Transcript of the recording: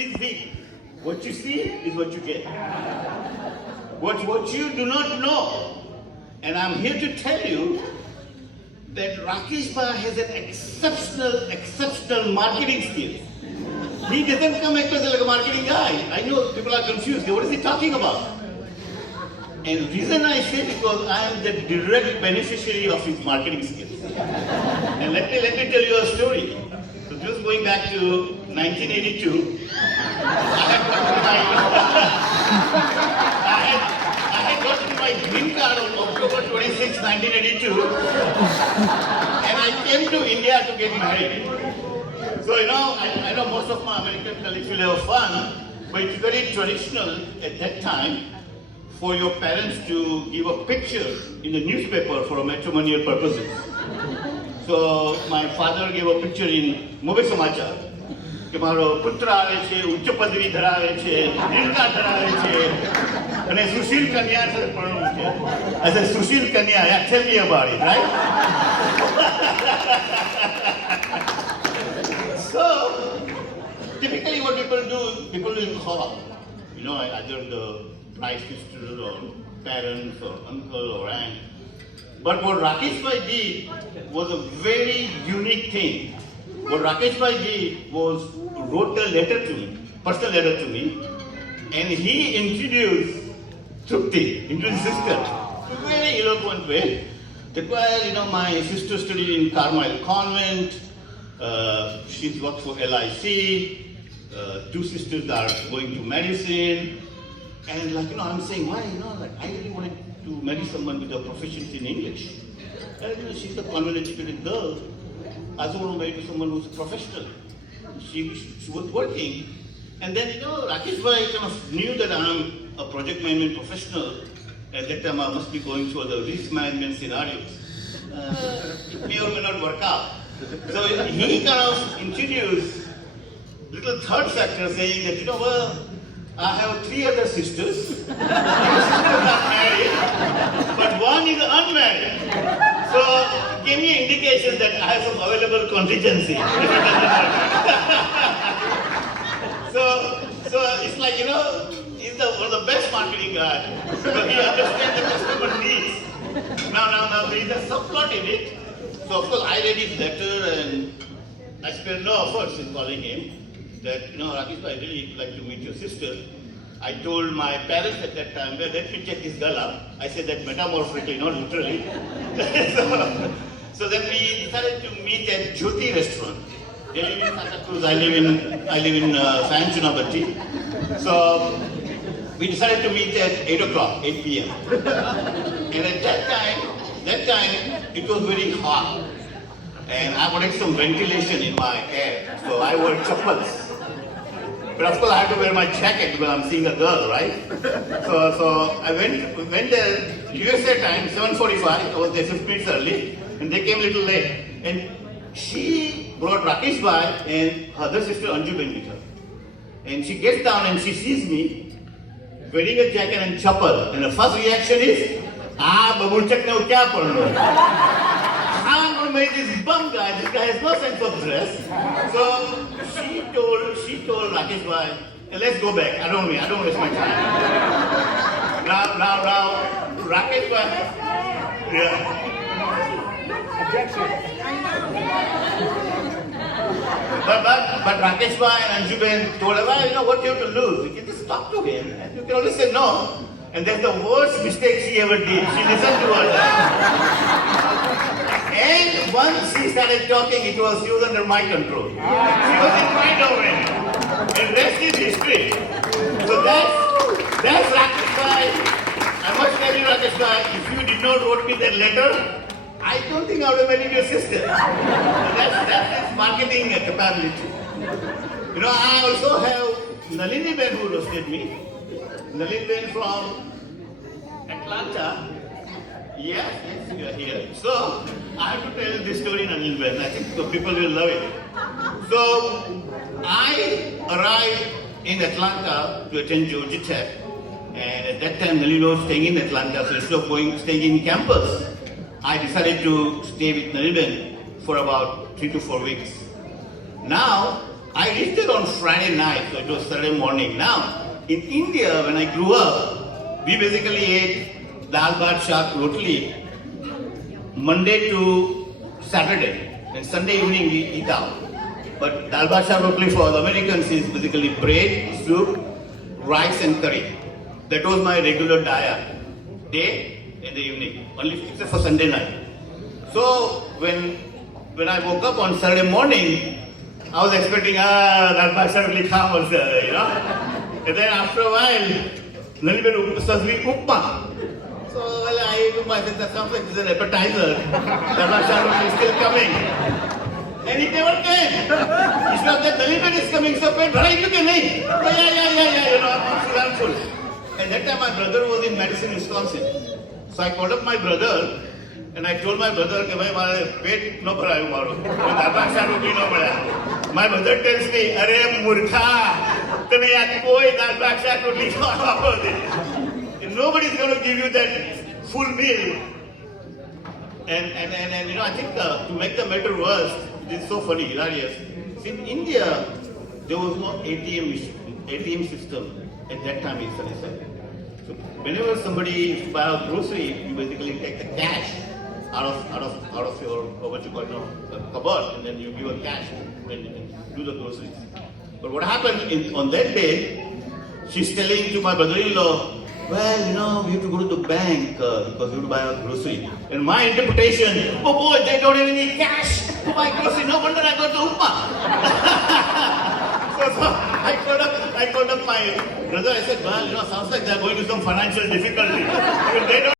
please be. What you see is what you get. What you do not know. And I'm here to tell you that Rakesh Bhai has an exceptional marketing skill. He doesn't come across like a marketing guy. I know people are confused. What is he talking about? And the reason I say because I am the direct beneficiary of his marketing skills. And let me tell you a story. So just going back to 1982, I had gotten my green card on October 26, 1982, and I came to India to get married. So I know most of my American colleagues will have fun, but it's very traditional at that time for your parents to give a picture in the newspaper for matrimonial purposes. So my father gave a picture in Mumbai Samachar કે મારો પુત્ર આવે છે, ઉચ્ચ પદવી ધરાવે છે, નિર્કા ધરાવે છે અને સુશીલ કન્યા સાથે પરણવું છે. I said, સુશીલ કન્યા, yeah, tell me about it, right? So typically what people do, people will call, either the bride's sister or parents or uncle or aunt. But what Rakesh Bhai did was a very unique thing. What Rakesh Bhai did was wrote a letter to me, personal letter to me, and he introduced Trupti into his sister in a very eloquent way. That while my sister studied in Carmel Convent, she's worked for LIC, two sisters are going to medicine, and I'm saying, why, I really wanted to marry someone with a proficiency in English. And she's a Convent-educated girl. I also want to marry someone who's a professional. She was working, and then Rakesh Bhai kind of knew that I'm a project management professional. At that time, I must be going through the risk management scenarios. It may or may not work out. So he kind of introduced little third sector, saying that I have three other sisters. Two sisters are married, but one is unmarried. So give me an indication that I have some available contingency. So it's like, he's one of the best marketing guys. But he understands the customer needs. Now there is a subplot in it. So of course I read his letter and I spared no efforts in calling him. That, Rakesh, I really like to meet your sister. I told my parents at that time, well, let me check this girl out. I said that metaphorically, not literally. So then we decided to meet at Jyoti restaurant. They live in Santa Cruz, I live in San Chunabati. So we decided to meet at 8 o'clock, 8 p.m. And at that time, it was very hot. And I wanted some ventilation in my air. So I wore chappals. But of course I had to wear my jacket because I'm seeing a girl, right? So I went there, USA time, 7:45, I was there 15 minutes early, and they came a little late. And she brought Rakesh Bhai and her other sister Anju Ben with her. And she gets down and she sees me wearing a jacket and chappal. And the first reaction is, babulchak ne kya padno? I'm going to make this bum guy. This guy has no sense of dress. So she told Rakesh Bhai, let's go back. I don't waste my time. Now, Rakesh Bhai. Yeah. Objection. But Rakesh Bhai and Anju Ben told her, what you have to lose? You can just talk to him. And you can always say no. And that's the worst mistake she ever did. She listened to her. And once she started talking, she was under my control. She was in my domain. And rest is history. So that's Rakesh Bhai. I must tell you, Rakesh Bhai, if you did not wrote me that letter, I don't think I would have married your sister. That's his marketing capability. I also have Nalini Ben who roasted me. Nalini Ben from Atlanta. Yes, you are here. So, I have to tell this story in Nalini Ben. I think the people will love it. So, I arrived in Atlanta to attend Georgia Tech. And at that time, Nalini was staying in Atlanta. So, instead of staying in campus, I decided to stay with Nalini Ben for about 3 to 4 weeks. Now, I reached there on Friday night, so it was Saturday morning. Now, in India, when I grew up, we basically ate dal bhat shak rotli Monday to Saturday, and Sunday evening we eat out. But dal bhat shak rotli for the Americans is basically bread, soup, rice and curry. That was my regular diet, day and the evening, only except for Sunday night. So when I woke up on Saturday morning, I was expecting dal bhat shak rotli kham also, you know. And then after a while, little bit suddenly upma. So well, I ate upma. I said that sounds like it's an appetizer. Dal bhat shak rotli is still coming. And it never came. It's not that Daliban is coming, so pet bhai you can nahi. Yeah, you know, I'm full. And that time my brother was in Madison, Wisconsin. So I called up my brother and I told my brother that my pet no bharayo maro. Dal bhat shak rotli no bharayo. My brother tells me, "Arey murkha, tane yaar koi dal bhat shak rotli khawao de." Nobody's going to give you that full meal. And you know, I think to make the matter worse, it's so funny, hilarious. See, in India, there was no ATM system at that time in Sunny. So whenever somebody used to buy a grocery, you basically take the cash out of your what you call cupboard, and then you give a cash when you do the groceries. But what happened on that day, she's telling to my brother-in-law, well, you know, we have to go to the bank because we have to buy a grocery. And my interpretation, oh boy, they don't even need cash to buy grocery. No wonder I got the upma. so I called up my brother. I said, well, you know, sounds like they're going to some financial difficulty. Because they don't